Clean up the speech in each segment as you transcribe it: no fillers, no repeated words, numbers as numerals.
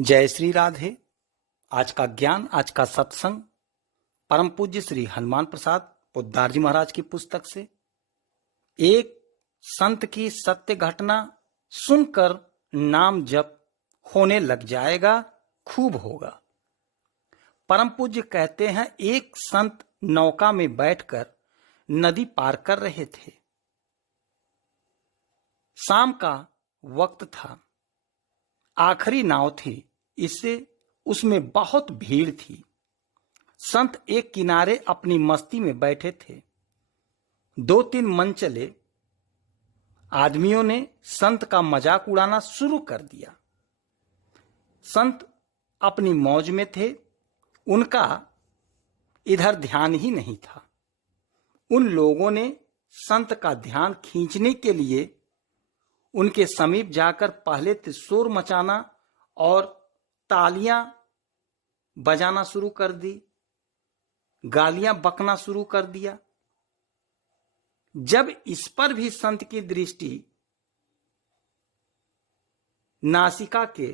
जय श्री राधे। आज का ज्ञान, आज का सत्संग परम पूज्य श्री हनुमान प्रसाद पोद्दार जी महाराज की पुस्तक से। एक संत की सत्य घटना सुनकर नाम जप होने लग जाएगा, खूब होगा। परम पूज्य कहते हैं, एक संत नौका में बैठकर नदी पार कर रहे थे। शाम का वक्त था, आखिरी नाव थी, इससे उसमें बहुत भीड़ थी। संत एक किनारे अपनी मस्ती में बैठे थे। 2-3 मनचले आदमियों ने संत का मजाक उड़ाना शुरू कर दिया। संत अपनी मौज में थे, उनका इधर ध्यान ही नहीं था। उन लोगों ने संत का ध्यान खींचने के लिए उनके समीप जाकर पहले तो शोर मचाना और तालियां बजाना शुरू कर दी, गालियां बकना शुरू कर दिया। जब इस पर भी संत की दृष्टि नासिका के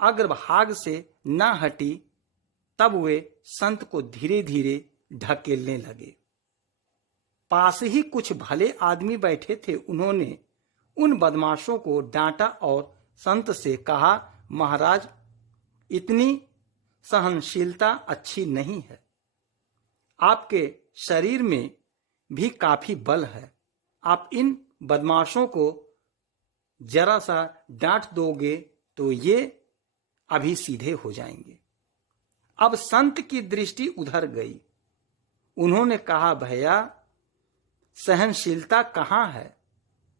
अग्रभाग से न हटी, तब वे संत को धीरे धीरे ढकेलने लगे। पास ही कुछ भले आदमी बैठे थे। उन्होंने उन बदमाशों को डांटा और संत से कहा, महाराज, इतनी सहनशीलता अच्छी नहीं है। आपके शरीर में भी काफी बल है। आप इन बदमाशों को जरा सा डांट दोगे तो ये अभी सीधे हो जाएंगे। अब संत की दृष्टि उधर गई। उन्होंने कहा, भैया, सहनशीलता कहाँ है?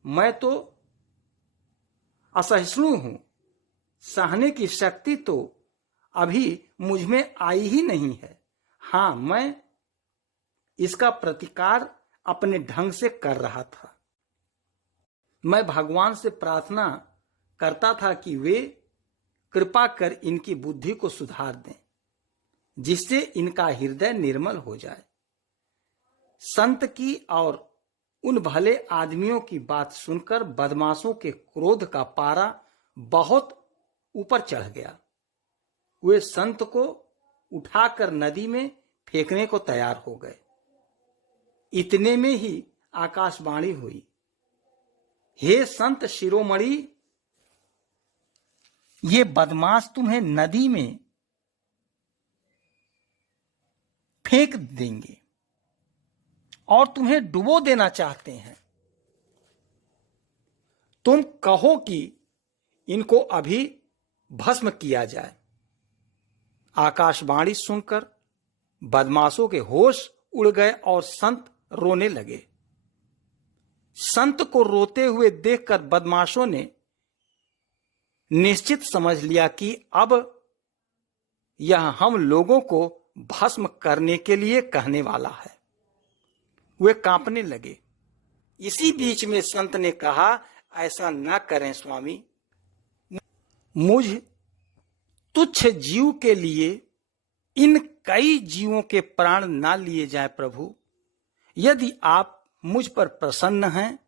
मैं तो असहिष्णु हूं। सहने की शक्ति तो अभी मुझ में आई ही नहीं है। हां, मैं इसका प्रतिकार अपने ढंग से कर रहा था। मैं भगवान से प्रार्थना करता था कि वे कृपा कर इनकी बुद्धि को सुधार दें, जिससे इनका हृदय निर्मल हो जाए। संत की और उन भले आदमियों की बात सुनकर बदमाशों के क्रोध का पारा बहुत ऊपर चढ़ गया। वे संत को उठाकर नदी में फेंकने को तैयार हो गए। इतने में ही आकाशवाणी हुई, हे संत शिरोमणि, ये बदमाश तुम्हें नदी में फेंक देंगे और तुम्हें डुबो देना चाहते हैं। तुम कहो कि इनको अभी भस्म किया जाए। आकाशवाणी सुनकर बदमाशों के होश उड़ गए और संत रोने लगे। संत को रोते हुए देखकर बदमाशों ने निश्चित समझ लिया कि अब यह हम लोगों को भस्म करने के लिए कहने वाला है। वे कांपने लगे। इसी बीच में संत ने कहा, ऐसा न करें स्वामी, मुझ तुच्छ जीव के लिए इन कई जीवों के प्राण ना लिए जाए प्रभु। यदि आप मुझ पर प्रसन्न हैं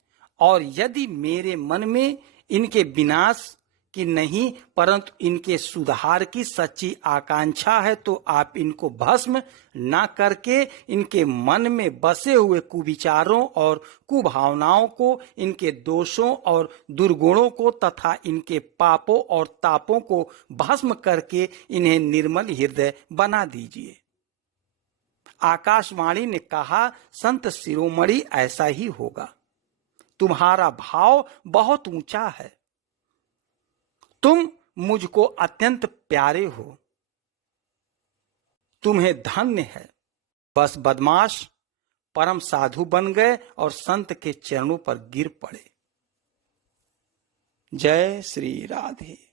और यदि मेरे मन में इनके विनाश की नहीं परंतु इनके सुधार की सच्ची आकांक्षा है, तो आप इनको भस्म ना करके इनके मन में बसे हुए कुविचारों और कुभावनाओं को, इनके दोषों और दुर्गुणों को तथा इनके पापों और तापों को भस्म करके इन्हें निर्मल हृदय बना दीजिए। आकाशवाणी ने कहा, संत शिरोमणि, ऐसा ही होगा। तुम्हारा भाव बहुत ऊंचा है। तुम मुझको अत्यंत प्यारे हो। तुम्हें धन्य है। बस बदमाश परम साधु बन गए और संत के चरणों पर गिर पड़े। जय श्री राधे।